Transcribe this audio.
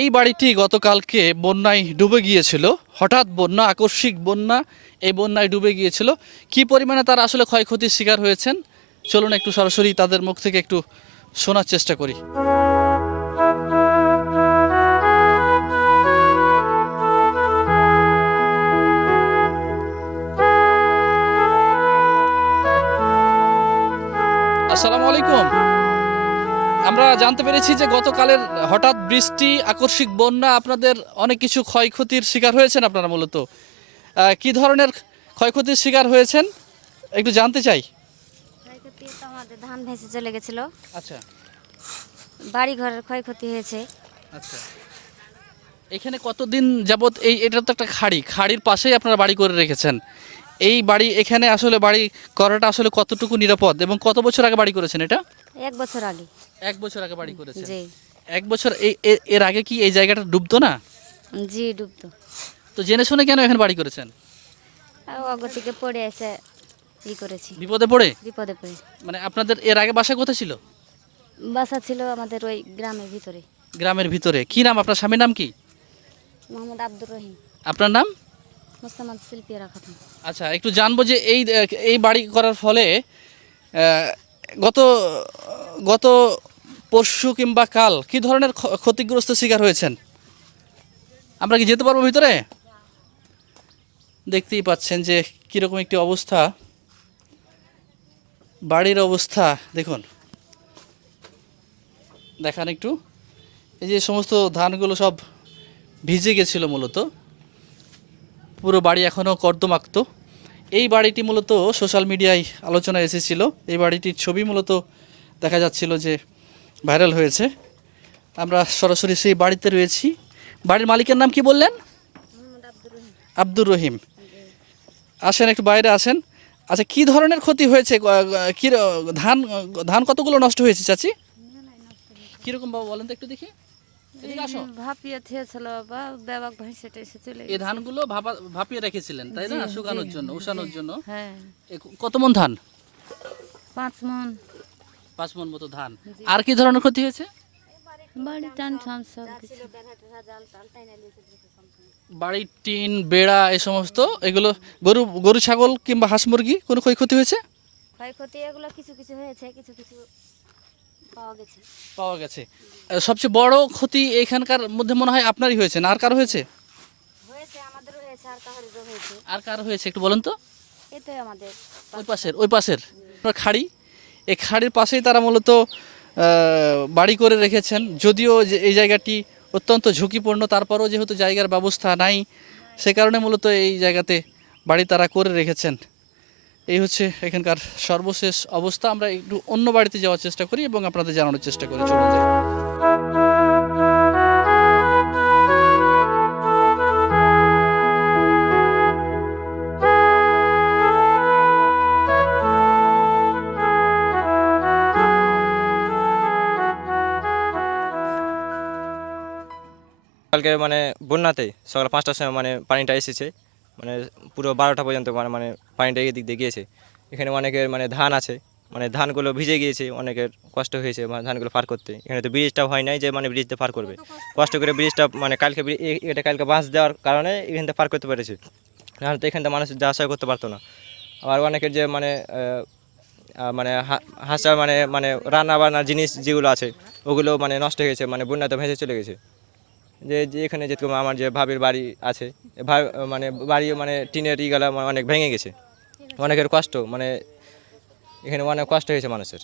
এই বাড়িটি গতকালকে বন্যায় ডুবে গিয়েছিল। হঠাৎ বন্যা, আকস্মিক বন্যা, এই বন্যায় ডুবে গিয়েছিল। কি পরিমাণে তারা আসলে ক্ষয়ক্ষতির শিকার হয়েছেন? চলুন একটু সরাসরি তাদের মুখ থেকে একটু শোনার চেষ্টা করি। আসসালামু আলাইকুম। আমরা জানতে পেরেছি যে গতকালের হঠাৎ বৃষ্টি আকস্মিক বন্যা আপনাদের অনেক কিছু ক্ষয়ক্ষতির শিকার হয়েছেন আপনারা মূলত। কি ধরনের ক্ষয়ক্ষতির শিকার হয়েছেন? একটু জানতে চাই। আমাদের ধান ভেসে চলে গেছিল। আচ্ছা। বাড়ি ঘরের ক্ষয়ক্ষতি হয়েছে। আচ্ছা। এখানে কতদিন যাবত এই এটা তো একটা খাড়ি খাড়ির পাশেই আপনারা বাড়ি করে রেখেছেন। এই বাড়ি এখানে আসলে বাড়ি করাটা আসলে কতটুকু নিরাপদ এবং কত বছর আগে বাড়ি করেছেন এটা? এক বছর আগে। এক বছর আগে বাড়ি করেছেন? জি। এক বছর এর আগে কি এই জায়গাটা ডুবতো না? জি ডুবতো। তো জেনে শুনে কেন এখানে বাড়ি করেছেন? অগতিকে পড়ে এসে ই করেছি। বিপদে পড়ে? বিপদে পড়ে। মানে আপনাদের এর আগে বাসা কোথায় ছিল? বাসা ছিল আমাদের ওই গ্রামের ভিতরে। গ্রামের ভিতরে। কি নাম? আপনার স্বামীর নাম কি? মোহাম্মদ আব্দুর রহিম। আপনার নাম? মুসলমান শিল্পীরা খাতুন আচ্ছা একটু জানব যে এই এই বাড়ি করার ফলে গত গত পরশু কিংবা কাল কি ধরনের ক্ষতিগ্রস্ত শিকার হয়েছেন? আমরা কি যেতে পারব ভিতরে? দেখতেই পাচ্ছেন যে কীরকম একটি অবস্থা। বাড়ির অবস্থা, দেখুন। দেখান একটু। এই যে সমস্ত ধানগুলো সব ভিজে গেছিল মূলত। পুরো বাড়ি এখনও কর্দমাক্ত। এই বাড়িটি মূলত সোশ্যাল মিডিয়ায় আলোচনায় এসেছিল। এই বাড়িটির ছবি মূলত দেখা যাচ্ছিল যে ভাইরাল হয়েছে। আমরা সরাসরি সেই বাড়িতে রয়েছি। বাড়ির মালিকের নাম কি বললেন? আব্দুর রহিম। আসেন একটু বাইরে আসেন। আচ্ছা কি ধরনের ক্ষতি হয়েছে? ক- ধান ধান কতগুলো নষ্ট হয়েছে চাচি? কীরকম বাবা বলেন তো একটু দেখি। ভাপিয়ে থেয়েছিল বা ব্যাবাক ভেসে টেসে চলে এই ধানগুলো ভাপিয়ে রেখেছিলেন তাই না? শুকানোর জন্য উষানোর জন্য। হ্যাঁ। কত মন ধান? পাঁচ মন। পাঁচ মন মতো ধান। আর কি ধরনের ক্ষতি হয়েছে? বাড়ি টান টান সব বাড়ির টিন বেড়া এই সমস্ত এগুলো গরু গরু ছাগল কিংবা হাঁস মুরগি কোনো ক্ষয়ক্ষতি হয়েছে? ক্ষয়ক্ষতি এগুলো কিছু কিছু হয়েছে কিছু কিছু পাওয়া গেছে। সবচেয়ে বড় ক্ষতি এখানকার মধ্যে মনে হয় আপনারই হয়েছে না? আর কার হয়েছে? আর কার হয়েছে? একটু বলেন তো। ওই পাশের ওই পাশের। খাড়ি? এই খাড়ির পাশেই তারা মূলত বাড়ি করে রেখেছেন। যদিও যে এই জায়গাটি অত্যন্ত ঝুঁকিপূর্ণ তারপরেও যেহেতু জায়গার ব্যবস্থা নাই সে কারণে মূলত এই জায়গাতে বাড়ি তারা করে রেখেছেন। এই হচ্ছে এখানকার সর্বশেষ অবস্থা। আমরা একটু অন্য বাড়িতে যাওয়ার চেষ্টা করি এবং আপনাদের জানানোর চেষ্টা করি। চলুন যাই। কালকে মানে বন্যাতে সকাল পাঁচটার সময় মানে পানিটা এসেছে। মানে পুরো বারোটা পর্যন্ত মানে মানে পানিটা এদিক দিয়ে গিয়েছে। এখানে অনেকের মানে ধান আছে মানে ধানগুলো ভিজে গিয়েছে, অনেকের কষ্ট হয়েছে মানে ধানগুলো পার করতে। এখানে তো ব্রিজটা হয় নাই যে মানে ব্রিজটা পার করবে। কষ্ট করে ব্রিজটা মানে কালকে এটা কালকে বাঁশ দেওয়ার কারণে এখান পার করতে পেরেছে। নাহলে তো এখান থেকে মানুষ যা আসা করতে পারতো না। আবার অনেকের যে মানে মানে হাঁসা মানে মানে রান্না বান্নার জিনিস যেগুলো আছে, ওগুলো মানে নষ্ট হয়ে গেছে মানে বন্যাতে ভেসে চলে গেছে। যে যে এখানে যেরকম আমার যে ভাবির বাড়ি আছে মানে বাড়ি মানে টিনের ইগালা অনেক ভেঙে গেছে। অনেকের কষ্ট মানে এখানে অনেক কষ্ট হয়েছে মানুষের।